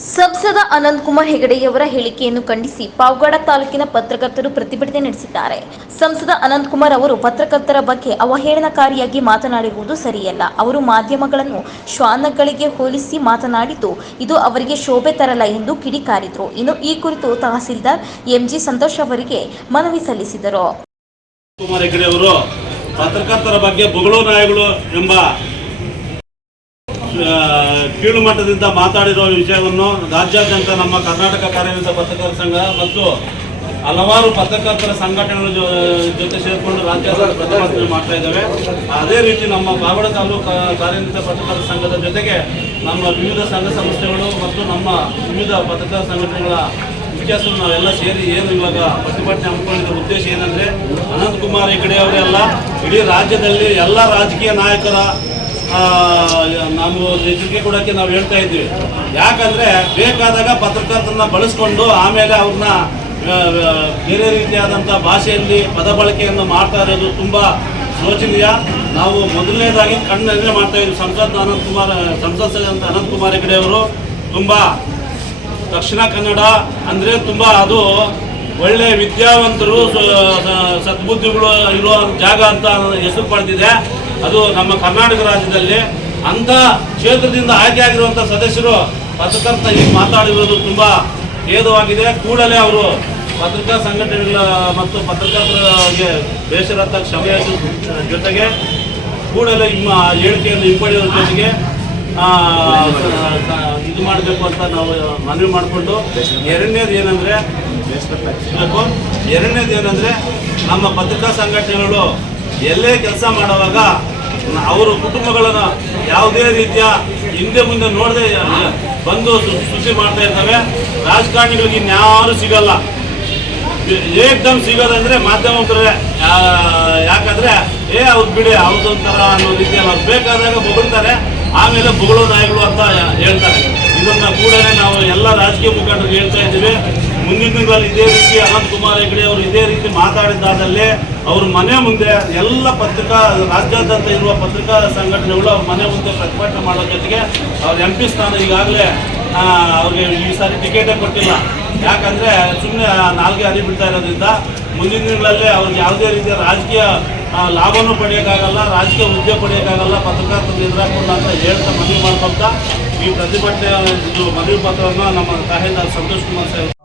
ಸಂಸದ ಅನಂತಕುಮಾರ್ ಹೆಗಡೆಯವರ ಹೇಳಿಕೆಯನ್ನು ಖಂಡಿಸಿ ಪಾವಗಡ ತಾಲೂಕಿನ ಪತ್ರಕರ್ತರು ಪ್ರತಿಭಟನೆ ನಡೆಸಿದ್ದಾರೆ. ಸಂಸದ ಅನಂತಕುಮಾರ್ ಅವರು ಪತ್ರಕರ್ತರ ಬಗ್ಗೆ ಅವಹೇಳನಕಾರಿಯಾಗಿ ಮಾತನಾಡಿರುವುದು ಸರಿಯಲ್ಲ. ಅವರು ಮಾಧ್ಯಮಗಳನ್ನು ಶ್ವಾನಗಳಿಗೆ ಹೋಲಿಸಿ ಮಾತನಾಡಿದ್ದು, ಇದು ಅವರಿಗೆ ಶೋಭೆ ತರಲ್ಲ ಎಂದು ಕಿಡಿಕಾರಿದರು. ಇನ್ನು ಈ ಕುರಿತು ತಹಸೀಲ್ದಾರ್ ಎಂಜಿ ಸಂತೋಷ್ ಅವರಿಗೆ ಮನವಿ ಸಲ್ಲಿಸಿದರು. ಪತ್ರಕರ್ತರ ಬಗ್ಗೆ ಎಂಬ ಕೀಳು ಮಟ್ಟದಿಂದ ಮಾತಾಡಿರೋ ವಿಷಯವನ್ನು ರಾಜ್ಯಾದ್ಯಂತ ನಮ್ಮ ಕರ್ನಾಟಕ ಕಾರ್ಯನಿರತ ಪತ್ರಕರ್ತರ ಸಂಘ ಮತ್ತು ಹಲವಾರು ಪತ್ರಕರ್ತರ ಸಂಘಟನೆಗಳ ಜೊತೆ ಸೇರಿಕೊಂಡು ರಾಜ್ಯಾದ್ಯಂತ ಪ್ರತಿಭಟನೆ ಮಾಡ್ತಾ ಇದ್ದಾವೆ. ಅದೇ ರೀತಿ ನಮ್ಮ ಬಾಗಡ ತಾಲೂಕು ಕಾರ್ಯನಿರತ ಪತ್ರಕರ್ತರ ಸಂಘದ ಜೊತೆಗೆ ನಮ್ಮ ವಿವಿಧ ಸಂಘ ಸಂಸ್ಥೆಗಳು ಮತ್ತು ನಮ್ಮ ವಿವಿಧ ಪತ್ರಕರ್ತರ ಸಂಘಟನೆಗಳ ಮುಖ್ಯಸ್ಥರು ನಾವೆಲ್ಲ ಸೇರಿ ಏನು ಇವಾಗ ಪ್ರತಿಭಟನೆ ಹಮ್ಮಿಕೊಂಡಿದ್ದ ಉದ್ದೇಶ ಏನಂದ್ರೆ ಅನಂತಕುಮಾರ್ ಹೆಗಡೆ ಅವರೆಲ್ಲ ಇಡೀ ರಾಜ್ಯದಲ್ಲಿ ಎಲ್ಲ ರಾಜಕೀಯ ನಾಯಕರ ನಾವು ಎಚ್ಚರಿಕೆ ಕೊಡೋಕ್ಕೆ ನಾವು ಹೇಳ್ತಾ ಇದ್ದೀವಿ ಯಾಕಂದರೆ ಬೇಕಾದಾಗ ಪತ್ರಕರ್ತರನ್ನ ಬಳಸ್ಕೊಂಡು ಆಮೇಲೆ ಅವ್ರನ್ನ ಬೇರೆ ರೀತಿಯಾದಂಥ ಭಾಷೆಯಲ್ಲಿ ಪದ ಬಳಕೆಯನ್ನು ಮಾಡ್ತಾ ಇರೋದು ತುಂಬ ಶೋಚನೀಯ. ನಾವು ಮೊದಲನೇದಾಗಿ ಕಣ್ಣೆದುರೇ ಮಾಡ್ತಾ ಇದ್ವಿ. ಸಂಸತ್ ಅನಂತ್ ಕುಮಾರ್, ಸಂಸತ್ ಅನಂತ್ ಕುಮಾರ್ ಹೆಗಡೆ ಅವರು ತುಂಬಾ ದಕ್ಷಿಣ ಕನ್ನಡ ಅಂದರೆ ತುಂಬ ಅದು ಒಳ್ಳೆ ವಿದ್ಯಾವಂತರು ಸದ್ಬುದ್ಧಿಗಳು ಇರೋ ಜಾಗ ಅಂತ ಹೆಸರು ಪಡೆದಿದೆ ಅದು ನಮ್ಮ ಕರ್ನಾಟಕ ರಾಜ್ಯದಲ್ಲಿ ಅಂಥ ಕ್ಷೇತ್ರದಿಂದ ಆಯ್ಕೆ ಆಗಿರುವಂಥ ಸದಸ್ಯರು ಪತ್ರಕರ್ತ ಈಗ ಮಾತಾಡಿರೋದು ತುಂಬ ಖೇದವಾಗಿದೆ ಕೂಡಲೇ ಅವರು ಪತ್ರಿಕಾ ಸಂಘಟನೆಗಳ ಮತ್ತು ಪತ್ರಕರ್ತರಿಗೆ ಬೇಸರತ್ತ ಕ್ಷಮೆಯ ಜೊತೆಗೆ ಕೂಡಲೇ ನಿಮ್ಮ ಹೇಳಿಕೆಯನ್ನು ಹಿಂಪಡೆಯುವ ಜೊತೆಗೆ ಇದು ಮಾಡಬೇಕು ಅಂತ ನಾವು ಮನವಿ ಮಾಡಿಕೊಂಡು ಎರಡನೇದು ಏನಂದ್ರೆ. ಎರಡನೇದು ಏನಂದ್ರೆ, ನಮ್ಮ ಪತ್ರಿಕಾ ಸಂಘಟನೆಗಳು ಎಲ್ಲೇ ಕೆಲಸ ಮಾಡುವಾಗ ಅವರ ಕುಟುಂಬಗಳನ್ನು ಯಾವುದೇ ರೀತಿಯ ಹಿಂದೆ ಮುಂದೆ ನೋಡದೆ ಬಂದು ಸುದ್ದಿ ಮಾಡ್ತಾ ಇರ್ತವೆ. ರಾಜಕಾರಣಿಗಳಿಗೆ ಇನ್ಯಾರು ಸಿಗಲ್ಲ. ಏಕ್ದಮ್ ಸಿಗೋದಂದ್ರೆ ಮಾಧ್ಯಮಕರೇ ಯಾಕಂದ್ರೆ, ಏ ಅವ್ರು ಬಿಡಿ ಅವ್ರದೊಂಥರ ಅನ್ನೋ ರೀತಿಯಲ್ಲಿ ಅವ್ರು ಬೇಕಾದಾಗ ಬೊಗಳ್ತಾರೆ. ಆಮೇಲೆ ಬೊಗಳು ನಾಯಿಗಳು ಅಂತ ಹೇಳ್ತಾರೆ. ಇದನ್ನ ಕೂಡಲೇ ನಾವು ಎಲ್ಲ ರಾಜಕೀಯ ಮುಖಂಡರು ಹೇಳ್ತಾ ಇದ್ದೀವಿ. ಮುಂದಿನ ದಿನಗಳಲ್ಲಿ ಇದೇ ರೀತಿ ಅನಂತ್ ಕುಮಾರ್ ಹೆಗಡೆ ಅವರು ಇದೇ ರೀತಿ ಮಾತಾಡಿದ್ದಾದಲ್ಲಿ ಅವ್ರ ಮನೆ ಮುಂದೆ ಎಲ್ಲ ಪತ್ರಿಕಾ, ರಾಜ್ಯಾದ್ಯಂತ ಇರುವ ಪತ್ರಿಕಾ ಸಂಘಟನೆಗಳು ಅವ್ರ ಮನೆ ಮುಂದೆ ಪ್ರತಿಭಟನೆ ಮಾಡೋ ಜೊತೆಗೆ ಅವ್ರ ಎಂ ಪಿ ಸ್ಥಾನ ಈಗಾಗಲೇ ಅವ್ರಿಗೆ ಈ ಸಾರಿ ಟಿಕೆಟೇ ಕೊಟ್ಟಿಲ್ಲ. ಯಾಕಂದರೆ ಸುಮ್ಮನೆ ನಾಲ್ಗೆ ಹರಿ ಬಿಡ್ತಾ ಇರೋದ್ರಿಂದ ಮುಂದಿನ ದಿನಗಳಲ್ಲಿ ಅವ್ರಿಗೆ ಯಾವುದೇ ರೀತಿಯ ರಾಜಕೀಯ ಲಾಭನೂ ಪಡೆಯೋಕ್ಕಾಗಲ್ಲ, ರಾಜಕೀಯ ಹುದ್ದೆ ಪಡೆಯೋಕ್ಕಾಗಲ್ಲ ಪತ್ರಕರ್ತರು ಎದುರಾಕೊಂಡು ಅಂತ ಹೇಳ್ತಾ ಮನವಿ ಮಾಡ್ಕೊಳ್ತಾ ಈ ಪ್ರತಿಭಟನೆ, ಇದು ಮನವಿ ಪತ್ರವನ್ನು ನಮ್ಮ ತಹಸೀಲ್ದಾರ್ ಸಂತೋಷ್ ಕುಮಾರ್ ಸಾಹೇಬ್